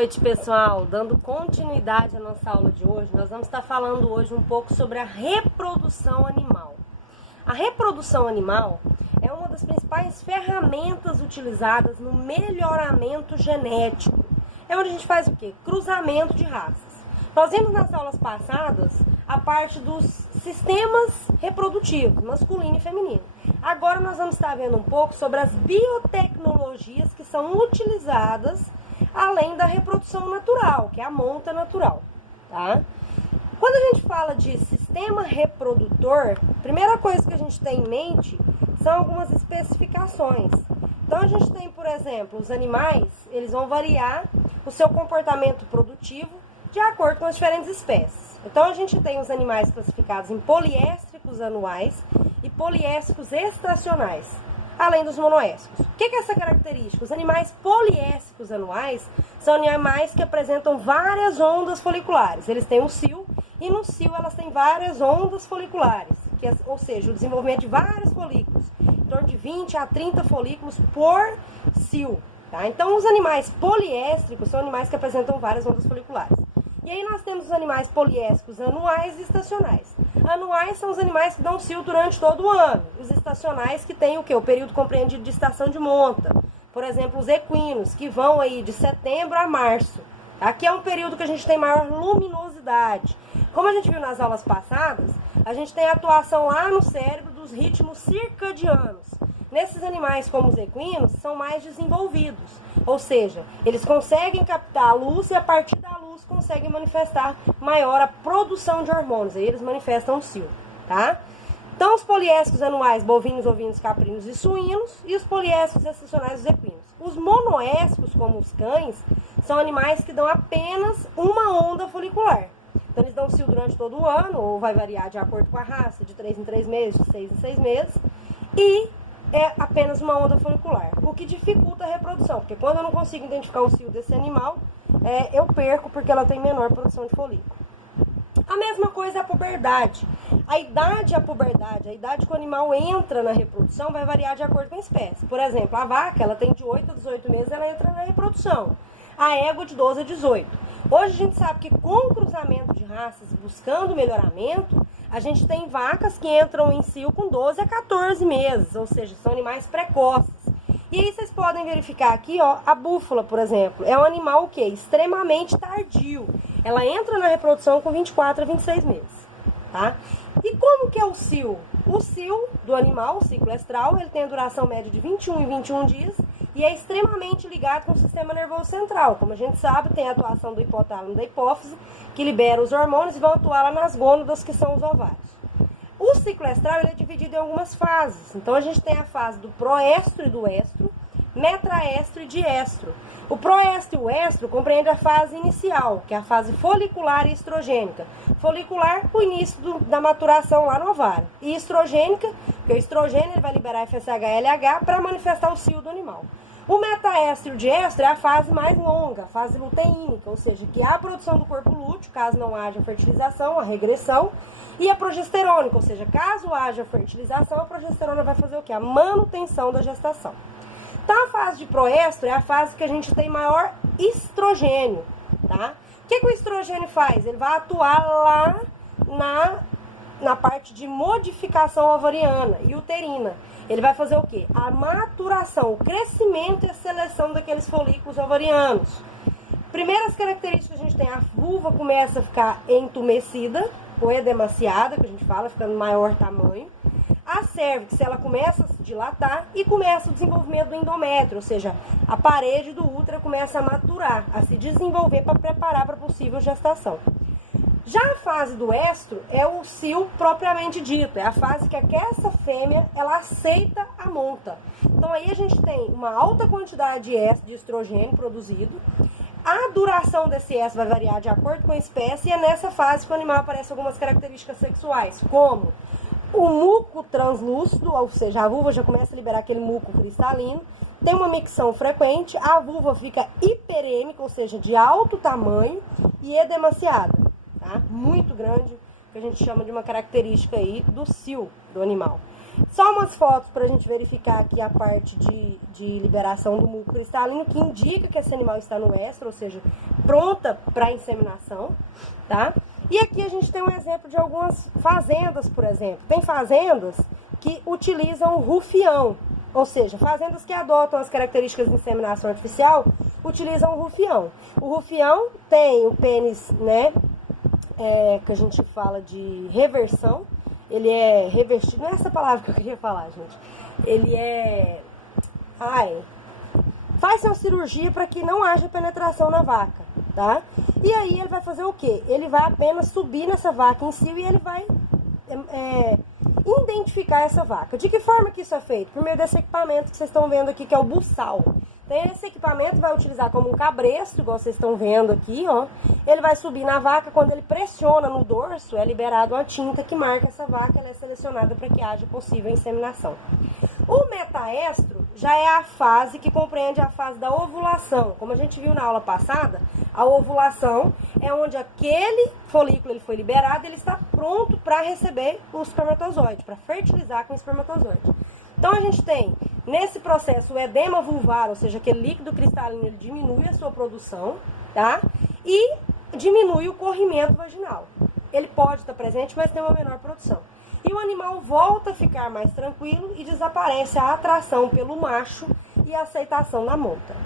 noite, pessoal. Dando continuidade à nossa aula de hoje, nós vamos estar falando hoje um pouco sobre a reprodução animal. A reprodução animal é uma das principais ferramentas utilizadas no melhoramento genético. É onde a gente faz o quê? Cruzamento de raças. Nós vimos nas aulas passadas a parte dos sistemas reprodutivos, masculino e feminino. Agora nós vamos estar vendo um pouco sobre as biotecnologias que são utilizadas além da reprodução natural, que é a monta natural, tá? Quando a gente fala de sistema reprodutor, a primeira coisa que a gente tem em mente são algumas especificações. Então a gente tem, por exemplo, os animais, eles vão variar o seu comportamento produtivo de acordo com as diferentes espécies. Então a gente tem os animais classificados em poliéstricos anuais e poliéstricos estacionais, além dos monoéstricos. O que é essa característica? Os animais poliéstricos anuais são animais que apresentam várias ondas foliculares. Eles têm um cio e no cio elas têm várias ondas foliculares, ou seja, o desenvolvimento de vários folículos, em torno de 20 a 30 folículos por cio. Tá? Então os animais poliéstricos são animais que apresentam várias ondas foliculares. E aí nós temos os animais poliéstricos anuais e estacionais. Anuais são os animais que dão cio durante todo o ano. Os estacionais que têm o quê? O período compreendido de estação de monta. Por exemplo, os equinos, que vão aí de setembro a março. Aqui é um período que a gente tem maior luminosidade. Como a gente viu nas aulas passadas, a gente tem a atuação lá no cérebro dos ritmos circadianos. Nesses animais, como os equinos, são mais desenvolvidos. Ou seja, eles conseguem captar a luz e a partir da luz conseguem manifestar maior a produção de hormônios. Aí eles manifestam o cio, tá? Então, os poliéstricos anuais, bovinos, ovinos, caprinos e suínos, e os poliéstricos estacionais, os equinos. Os monoéstricos, como os cães, são animais que dão apenas uma onda folicular. Então, eles dão cio durante todo o ano, ou vai variar de acordo com a raça, de 3 em 3 meses, de 6 em 6 meses, e é apenas uma onda folicular, o que dificulta a reprodução, porque quando eu não consigo identificar o cio desse animal, eu perco porque ela tem menor produção de folículo. A mesma coisa é a puberdade. A idade e a puberdade, a idade que o animal entra na reprodução vai variar de acordo com a espécie. Por exemplo, a vaca, ela tem de 8 a 18 meses, ela entra na reprodução. A égua de 12 a 18. Hoje a gente sabe que com o cruzamento de raças, buscando melhoramento, a gente tem vacas que entram em cio com 12 a 14 meses, ou seja, são animais precoces. E aí vocês podem verificar aqui, ó, a búfala, por exemplo, é um animal o quê? Extremamente tardio. Ela entra na reprodução com 24 a 26 meses, tá? E como que é o cio? O cio do animal, o ciclo estral, ele tem a duração média de 21 e 21 dias e é extremamente ligado com o sistema nervoso central. Como a gente sabe, tem a atuação do hipotálamo e da hipófise, que libera os hormônios e vão atuar lá nas gônadas, que são os ovários. O ciclo estral ele é dividido em algumas fases. Então, a gente tem a fase do proestro e do estro, metraestro e diestro. O proestro e o estro compreendem a fase inicial, que é a fase folicular e estrogênica. Folicular, o início da maturação lá no ovário. E estrogênica, porque o estrogênio ele vai liberar FSH-LH para manifestar o cio do animal. O metaestro e o diestro é a fase mais longa, a fase luteínica, ou seja, que há a produção do corpo lúteo, caso não haja fertilização, a regressão, e a progesterônica, ou seja, caso haja fertilização, a progesterona vai fazer o quê? A manutenção da gestação. Então, a fase de proestro é a fase que a gente tem maior estrogênio, tá? O que o estrogênio faz? Ele vai atuar lá na parte de modificação ovariana e uterina. Ele vai fazer o quê? A maturação, o crescimento e a seleção daqueles folículos ovarianos. Primeiras características que a gente tem, a vulva começa a ficar entumecida, ou edemaciada, que a gente fala, ficando maior tamanho. A cérvix, ela começa a se dilatar e começa o desenvolvimento do endométrio, ou seja, a parede do útero começa a maturar, a se desenvolver para preparar para a possível gestação. Já a fase do estro é o cio propriamente dito, é a fase que essa fêmea ela aceita a monta. Então aí a gente tem uma alta quantidade de estrogênio produzido, a duração desse estro vai variar de acordo com a espécie e é nessa fase que o animal aparece algumas características sexuais, como o muco translúcido, ou seja, a vulva já começa a liberar aquele muco cristalino, tem uma micção frequente, a vulva fica hiperêmica, ou seja, de alto tamanho e edemaciada, tá? Muito grande, que a gente chama de uma característica aí do cio do animal. Só umas fotos para a gente verificar aqui a parte de liberação do muco cristalino, que indica que esse animal está no estro, ou seja, pronta para inseminação, tá? E aqui a gente tem um exemplo de algumas fazendas, por exemplo. Tem fazendas que utilizam o rufião, ou seja, fazendas que adotam as características de inseminação artificial, utilizam o rufião. O rufião tem o pênis, né, que a gente fala de reversão, ele é revertido, não é essa palavra que eu queria falar, gente. Ele é... faz uma cirurgia para que não haja penetração na vaca, tá? E aí ele vai fazer o quê? Ele vai apenas subir nessa vaca em si e ele vai identificar essa vaca. De que forma que isso é feito? Por meio desse equipamento que vocês estão vendo aqui, que é o buçal. Então, esse equipamento vai utilizar como um cabresto, igual vocês estão vendo aqui, ó. Ele vai subir na vaca, quando ele pressiona no dorso, é liberado uma tinta que marca essa vaca, ela é selecionada para que haja possível inseminação. O metaestro já é a fase que compreende a fase da ovulação. Como a gente viu na aula passada, a ovulação é onde aquele folículo ele foi liberado, ele está pronto para receber o espermatozoide, para fertilizar com o espermatozoide. Então a gente tem, nesse processo, o edema vulvar, ou seja, aquele líquido cristalino, ele diminui a sua produção, tá? E diminui o corrimento vaginal. Ele pode estar presente, mas tem uma menor produção. E o animal volta a ficar mais tranquilo e desaparece a atração pelo macho e a aceitação da monta.